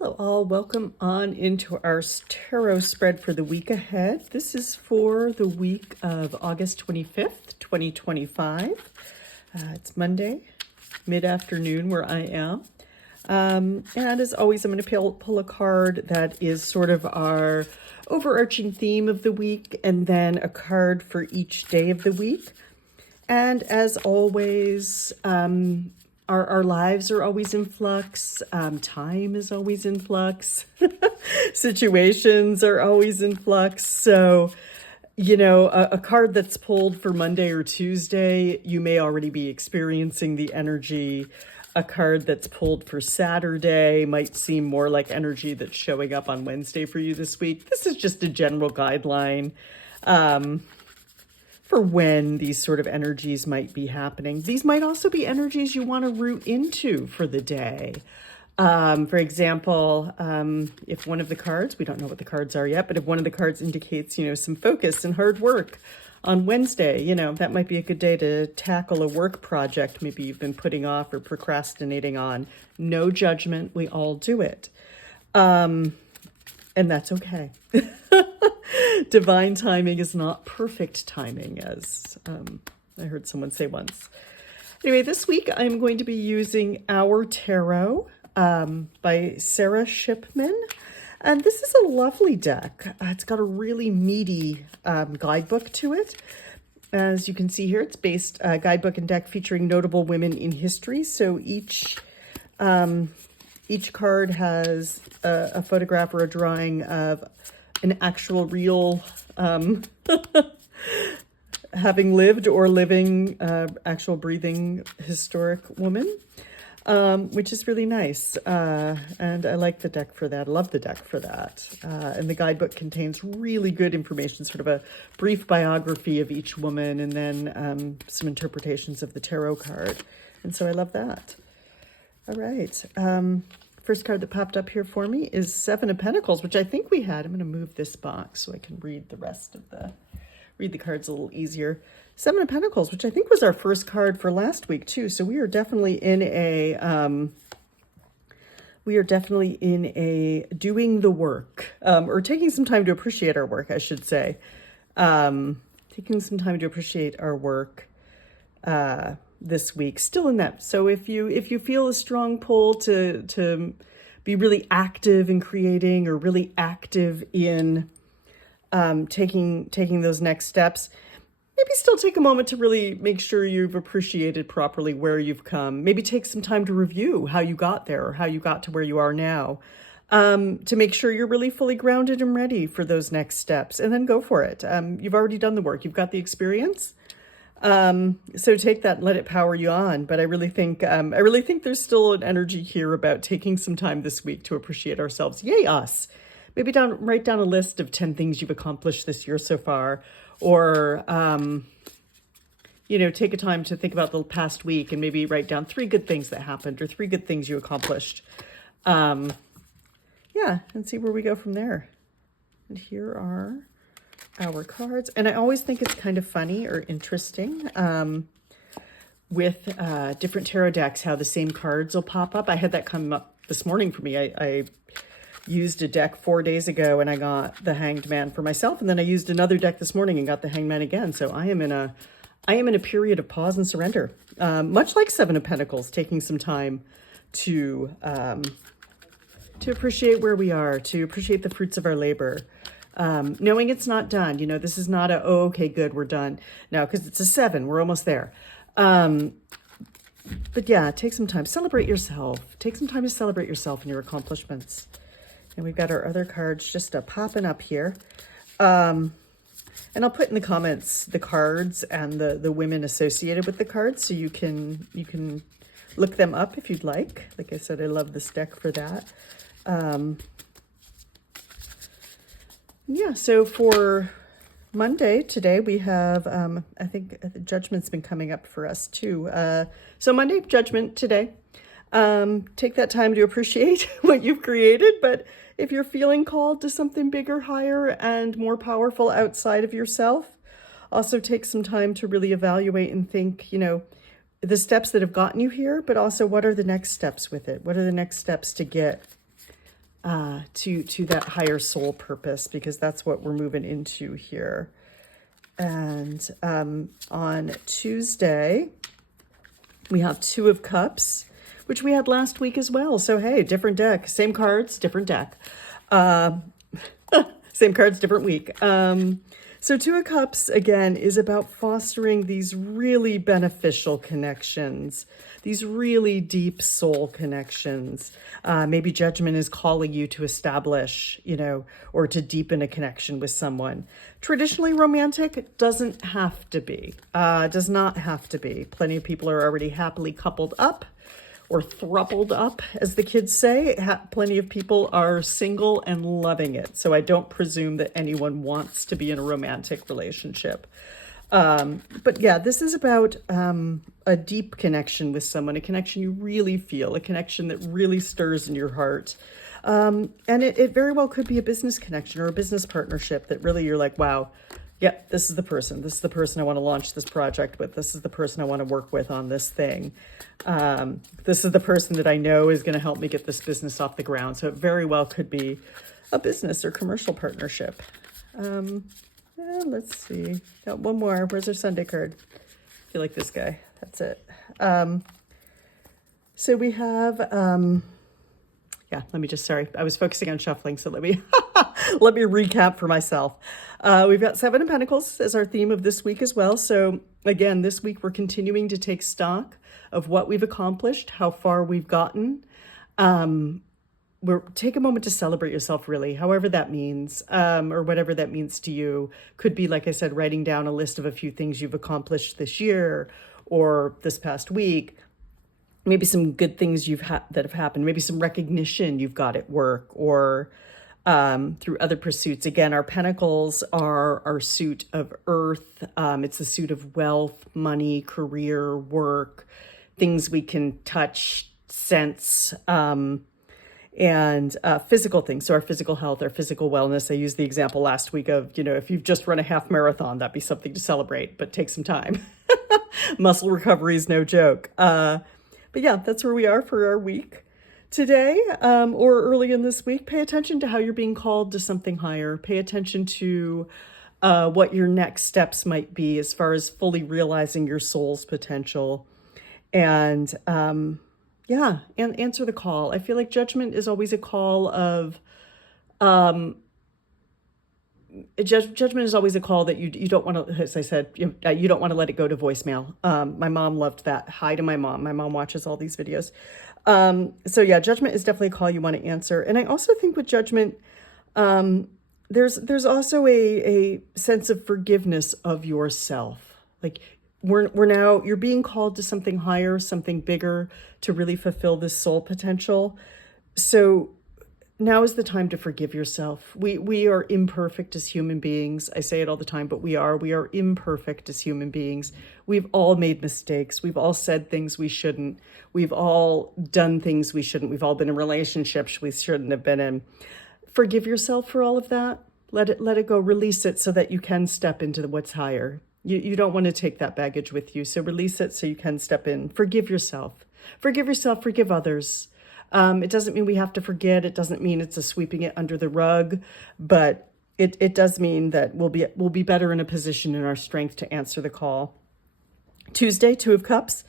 Hello all, welcome on into our tarot spread for the week ahead. This is for the week of August 25th, 2025. It's Monday, mid-afternoon where I am. And as always, I'm going to pull a card that is sort of our overarching theme of the week, and then a card for each day of the week. And as always, our lives are always in flux. Time is always in flux. Situations are always in flux. So, a card that's pulled for Monday or Tuesday, you may already be experiencing the energy. A card that's pulled for Saturday might seem more like energy that's showing up on Wednesday for you this week. This is just a general guideline for when these sort of energies might be happening. These might also be energies you want to root into for the day. For example, if one of the cards, we don't know what the cards are yet, but if one of the cards indicates, some focus and hard work on Wednesday, that might be a good day to tackle a work project maybe you've been putting off or procrastinating on. No judgment, we all do it. And that's okay. Divine timing is not perfect timing, as I heard someone say once. Anyway, this week I'm going to be using Our Tarot by Sarah Shipman. And this is a lovely deck. It's got a really meaty guidebook to it. As you can see here, it's based guidebook and deck featuring notable women in history. So each card has a photograph or a drawing of an actual real having lived or living actual breathing historic woman, which is really nice. And I like the deck for that. I love the deck for that. And the guidebook contains really good information, sort of a brief biography of each woman, and then some interpretations of the tarot card. And so I love that. All right. First card that popped up here for me is Seven of Pentacles, which I think we had. I'm going to move this box so I can read the cards a little easier. Seven of Pentacles, which I think was our first card for last week too. So we are definitely in a doing the work, or taking some time to appreciate our work, I should say. Taking some time to appreciate our work this week, still in that. So if you feel a strong pull to be really active in creating, or really active in taking those next steps, maybe still take a moment to really make sure you've appreciated properly where you've come. Maybe take some time to review how you got there, or how you got to where you are now, to make sure you're really fully grounded and ready for those next steps, and then go for it. You've already done the work. You've got the experience. So take that and let it power you on. But I really think there's still an energy here about taking some time this week to appreciate ourselves. Yay, us. Maybe write down a list of 10 things you've accomplished this year so far, or, take a time to think about the past week and maybe write down 3 good things that happened, or 3 good things you accomplished. And see where we go from there. And here are our cards. And I always think it's kind of funny or interesting with different tarot decks, how the same cards will pop up. I had that come up this morning for me. I used a deck 4 days ago and I got the Hanged Man for myself, and then I used another deck this morning and got the Hanged Man again. So I am in a period of pause and surrender, much like Seven of Pentacles, taking some time to appreciate where we are, to appreciate the fruits of our labor. Knowing it's not done. This is not okay, good, we're done. No, because it's a 7, we're almost there. But yeah, take some time, celebrate yourself. Take some time to celebrate yourself and your accomplishments. And we've got our other cards just popping up here. And I'll put in the comments the cards and the women associated with the cards, so you can look them up if you'd like. Like I said, I love this deck for that. So for Monday today, we have, I think the Judgment's been coming up for us too. So Monday, Judgment today. Take that time to appreciate what you've created, but if you're feeling called to something bigger, higher, and more powerful outside of yourself, also take some time to really evaluate and think, the steps that have gotten you here, but also what are the next steps with it? What are the next steps to get to that higher soul purpose, because that's what we're moving into here. And on Tuesday, we have Two of Cups, which we had last week as well. So, hey, different deck, same cards, different deck. Same cards, different week. So Two of Cups, again, is about fostering these really beneficial connections, these really deep soul connections. Maybe Judgment is calling you to establish, or to deepen a connection with someone. Traditionally romantic doesn't have to be, does not have to be. Plenty of people are already happily coupled up, or thrupled up, as the kids say. Plenty of people are single and loving it. So I don't presume that anyone wants to be in a romantic relationship. But yeah, this is about a deep connection with someone, a connection you really feel, a connection that really stirs in your heart. And it very well could be a business connection or a business partnership that really you're like, wow, yep, this is the person. This is the person I want to launch this project with. This is the person I want to work with on this thing. This is the person that I know is going to help me get this business off the ground. So it very well could be a business or commercial partnership. Let's see. Got one more. Where's our Sunday card? I feel like this guy. That's it. So we have... sorry, I was focusing on shuffling, so let me let me recap for myself. We've got Seven of Pentacles as our theme of this week as well. So again, this week we're continuing to take stock of what we've accomplished, how far we've gotten. Take a moment to celebrate yourself, really, however that means, or whatever that means to you. Could be, like I said, writing down a list of a few things you've accomplished this year or this past week. Maybe some good things that have happened, maybe some recognition you've got at work or through other pursuits. Again, our pentacles are our suit of earth. It's the suit of wealth, money, career, work, things we can touch, sense, and physical things. So our physical health, our physical wellness. I used the example last week of, if you've just run a half marathon, that'd be something to celebrate, but take some time. Muscle recovery is no joke. But yeah, that's where we are for our week today, or early in this week. Pay attention to how you're being called to something higher. Pay attention to what your next steps might be as far as fully realizing your soul's potential. And and answer the call. I feel like Judgment is always a call of... Judgment is always a call that you don't want to, as I said, you don't want to let it go to voicemail. My mom loved that. Hi to my mom. My mom watches all these videos. So yeah, Judgment is definitely a call you want to answer. And I also think with Judgment, there's also a sense of forgiveness of yourself. Like you're being called to something higher, something bigger to really fulfill this soul potential. So now is the time to forgive yourself. We are imperfect as human beings. I say it all the time, but we are imperfect as human beings. We've all made mistakes. We've all said things we shouldn't. We've all done things we shouldn't. We've all been in relationships we shouldn't have been in. Forgive yourself for all of that. Let it go. Release it so that you can step into what's higher. You don't want to take that baggage with you. So release it so you can step in. Forgive yourself. Forgive yourself. Forgive others. It doesn't mean we have to forget. It doesn't mean it's a sweeping it under the rug, but it does mean that we'll be better in a position in our strength to answer the call. Tuesday, Two of Cups.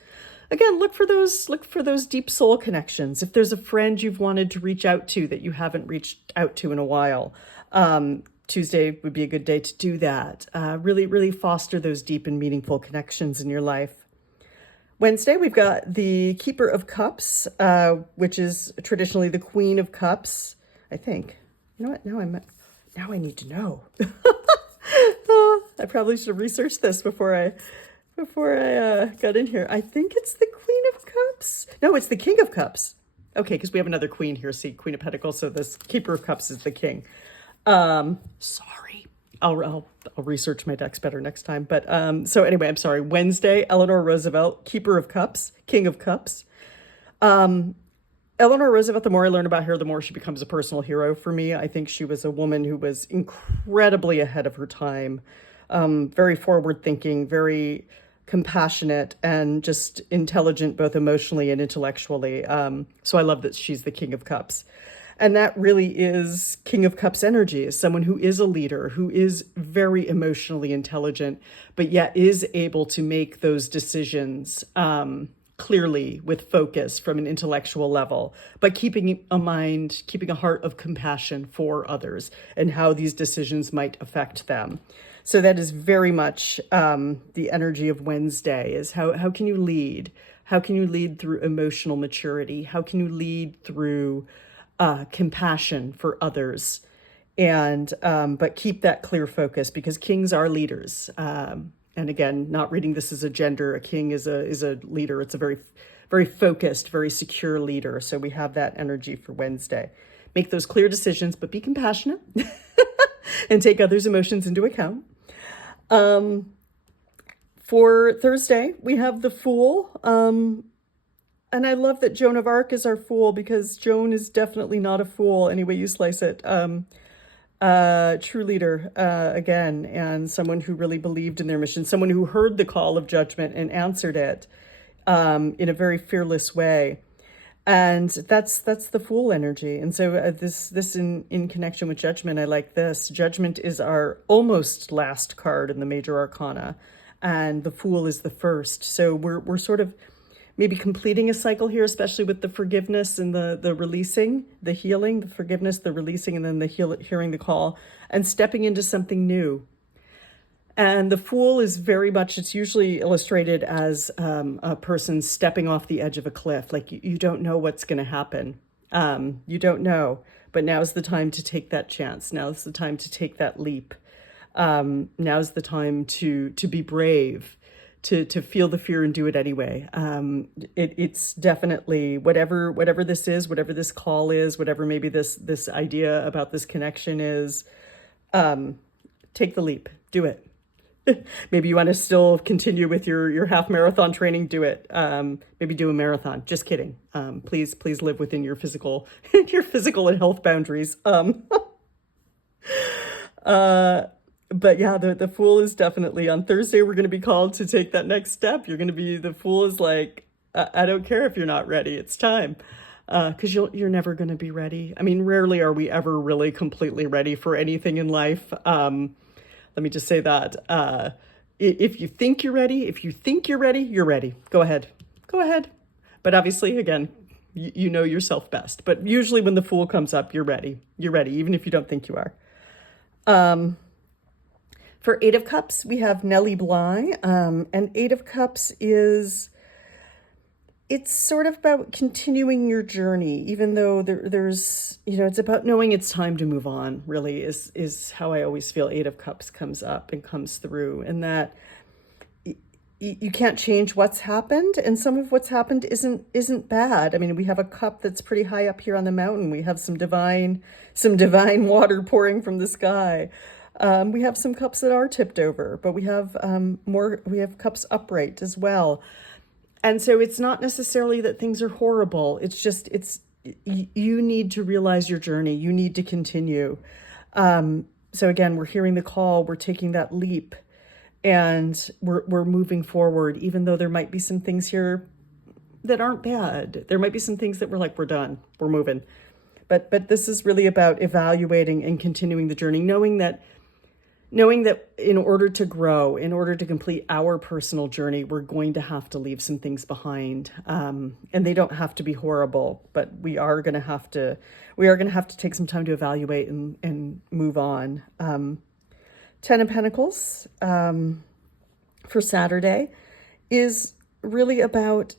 Again, look for those deep soul connections. If there's a friend you've wanted to reach out to that you haven't reached out to in a while, Tuesday would be a good day to do that. Really, really foster those deep and meaningful connections in your life. Wednesday, we've got the Keeper of Cups, which is traditionally the Queen of Cups, I think. You know what? Now I need to know. I probably should have researched this before I got in here. I think it's the Queen of Cups. No, it's the King of Cups. Okay, because we have another queen here. See, Queen of Pentacles. So this Keeper of Cups is the king. Sorry. I'll research my decks better next time. But so anyway, I'm sorry. Wednesday, Eleanor Roosevelt, Keeper of Cups, King of Cups. Eleanor Roosevelt, the more I learn about her, the more she becomes a personal hero for me. I think she was a woman who was incredibly ahead of her time, very forward-thinking, very compassionate, and just intelligent, both emotionally and intellectually. So I love that she's the King of Cups. And that really is King of Cups energy, is someone who is a leader, who is very emotionally intelligent, but yet is able to make those decisions clearly with focus from an intellectual level, but keeping a mind, keeping a heart of compassion for others and how these decisions might affect them. So that is very much the energy of Wednesday, is how can you lead? How can you lead through emotional maturity? How can you lead through compassion for others? And but keep that clear focus, because kings are leaders. And again, not reading this as a gender, a king is a leader. It's a very focused, very secure leader. So we have that energy for Wednesday. Make those clear decisions, but be compassionate and take others' emotions into account. For Thursday, we have the Fool. And I love that Joan of Arc is our Fool, because Joan is definitely not a fool any way you slice it. True leader, again, and someone who really believed in their mission, someone who heard the call of judgment and answered it in a very fearless way. And that's the Fool energy. And so this in connection with Judgment, I like this. Judgment is our almost last card in the major arcana, and the Fool is the first. So we're sort of maybe completing a cycle here, especially with the forgiveness and the releasing, the healing, the forgiveness, the releasing, and then the hearing the call, and stepping into something new. And the Fool is very much, it's usually illustrated as a person stepping off the edge of a cliff. Like you don't know what's going to happen. You don't know, but now's the time to take that chance. Now's the time to take that leap. Now's the time to be brave, to feel the fear and do it anyway. It's definitely whatever this is, whatever this call is, whatever maybe this idea about this connection is, take the leap, do it. Maybe you want to still continue with your half marathon training, do it. Maybe do a marathon. Just kidding. Please live within your physical and health boundaries. But yeah, the Fool is definitely on Thursday. We're going to be called to take that next step. The Fool is like, I don't care if you're not ready. It's time. Because you're never going to be ready. I mean, rarely are we ever really completely ready for anything in life. Let me just say that. If you think you're ready, you're ready. Go ahead. But obviously, again, you know yourself best. But usually when the Fool comes up, you're ready. You're ready, even if you don't think you are. For Eight of Cups, we have Nellie Bly. And Eight of Cups it's sort of about continuing your journey, even though there's, it's about knowing it's time to move on, really, is how I always feel Eight of Cups comes up and comes through. And that you can't change what's happened, and some of what's happened isn't bad. I mean, we have a cup that's pretty high up here on the mountain. We have some divine water pouring from the sky. We have some cups that are tipped over, but we have we have cups upright as well. And so it's not necessarily that things are horrible. It's just, you need to realize your journey. You need to continue. So again, we're hearing the call, we're taking that leap, and we're moving forward, even though there might be some things here that aren't bad. There might be some things that we're like, we're done, we're moving. But this is really about evaluating and continuing the journey, knowing that in order to grow, in order to complete our personal journey, we're going to have to leave some things behind. And they don't have to be horrible, but we are going to have to take some time to evaluate and move on. 10 of Pentacles for Saturday is really about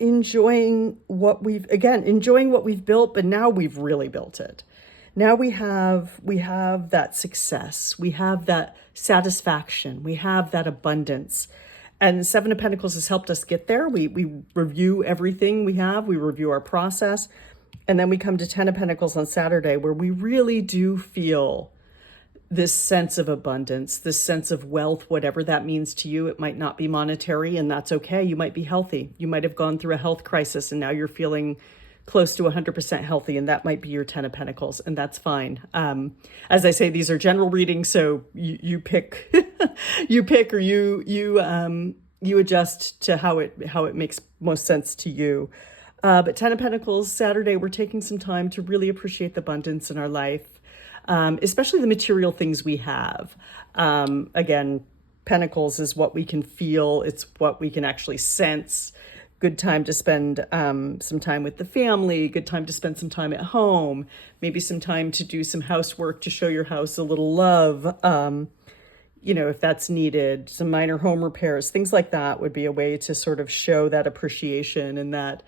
enjoying what we've built, but now we've really built it. Now we have that success, we have that satisfaction, we have that abundance. And Seven of Pentacles has helped us get there. We review everything we have, we review our process, and then we come to 10 of Pentacles on Saturday, where we really do feel this sense of abundance, this sense of wealth, whatever that means to you. It might not be monetary, and that's okay. You might be healthy. You might have gone through a health crisis, and now you're feeling close to 100% healthy, and that might be your 10 of Pentacles, and that's fine. As I say, these are general readings, so you pick, or you adjust to how it makes most sense to you. But Ten of Pentacles, Saturday, we're taking some time to really appreciate the abundance in our life, especially the material things we have. Again, Pentacles is what we can feel. It's what we can actually sense. Good time to spend some time with the family, good time to spend some time at home, maybe some time to do some housework to show your house a little love, if that's needed, some minor home repairs, things like that would be a way to sort of show that appreciation and that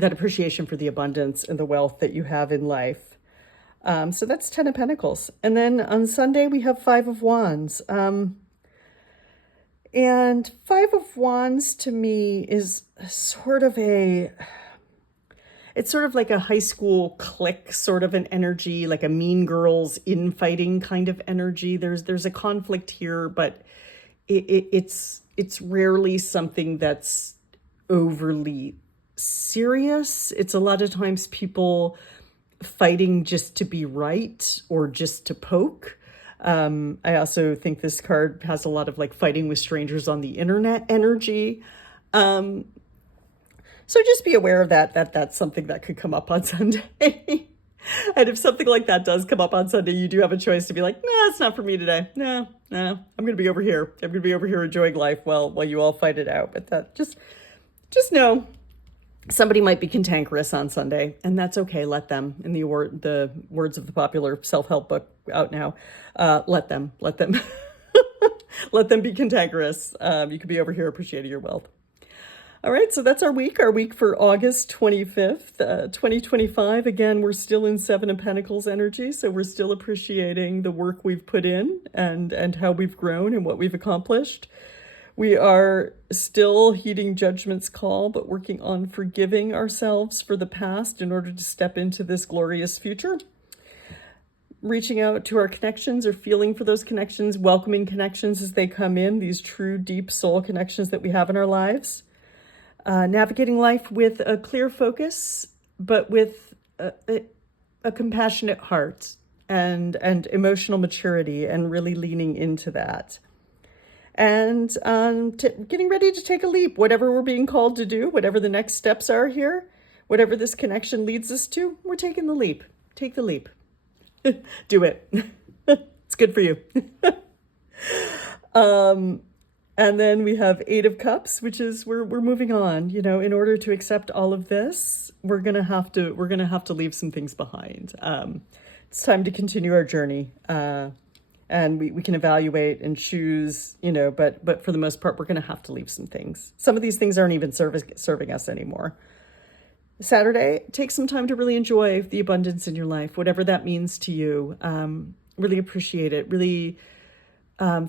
appreciation for the abundance and the wealth that you have in life. So that's Ten of Pentacles. And then on Sunday, we have Five of Wands. And Five of Wands to me is it's sort of like a high school clique sort of an energy, like a Mean Girls infighting kind of energy. There's a conflict here, but it's rarely something that's overly serious. It's a lot of times people fighting just to be right or just to poke. I also think this card has a lot of like fighting with strangers on the internet energy. So just be aware of that's something that could come up on Sunday. And if something like that does come up on Sunday, you do have a choice to be like, nah, it's not for me today. No, I'm going to be over here. I'm going to be over here enjoying life while you all fight it out. But that just know somebody might be cantankerous on Sunday, and that's okay. Let them, in the words of the popular self-help book out now, let them let them be cantankerous. You could be over here appreciating your wealth. All right, so that's our week for August 25th, 2025. Again, we're still in Seven of Pentacles energy, so we're still appreciating the work we've put in and how we've grown and what we've accomplished. We are still heeding Judgment's call, but working on forgiving ourselves for the past in order to step into this glorious future. Reaching out to our connections or feeling for those connections, welcoming connections as they come in, these true, deep soul connections that we have in our lives. Navigating life with a clear focus, but with a compassionate heart and emotional maturity, and really leaning into that. And getting ready to take a leap, whatever we're being called to do, whatever the next steps are here, whatever this connection leads us to, we're taking the leap. Take the leap. Do it. It's good for you. And then we have Eight of Cups, which is we're moving on. In order to accept all of this, we're gonna have to leave some things behind. It's time to continue our journey. And we can evaluate and choose, but for the most part, we're going to have to leave some things. Some of these things aren't even serving us anymore. Saturday, take some time to really enjoy the abundance in your life, whatever that means to you. Really appreciate it. Really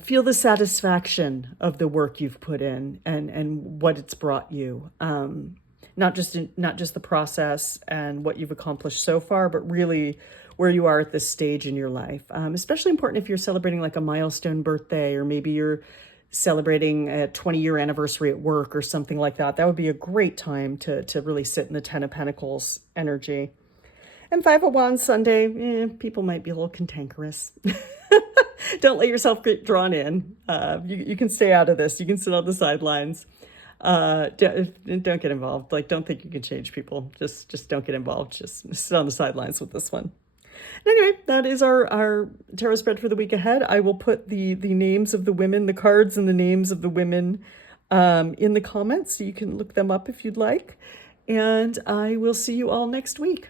feel the satisfaction of the work you've put in and what it's brought you. Not just the process and what you've accomplished so far, but really where you are at this stage in your life. Especially important if you're celebrating like a milestone birthday, or maybe you're celebrating a 20-year anniversary at work or something like that. That would be a great time to really sit in the Ten of Pentacles energy. And Five of Wands Sunday, people might be a little cantankerous. Don't let yourself get drawn in. You can stay out of this. You can sit on the sidelines. Don't get involved. Don't think you can change people. Just don't get involved. Just sit on the sidelines with this one. Anyway, that is our tarot spread for the week ahead. I will put the names of the women, the cards and the names of the women in the comments, so you can look them up if you'd like. And I will see you all next week.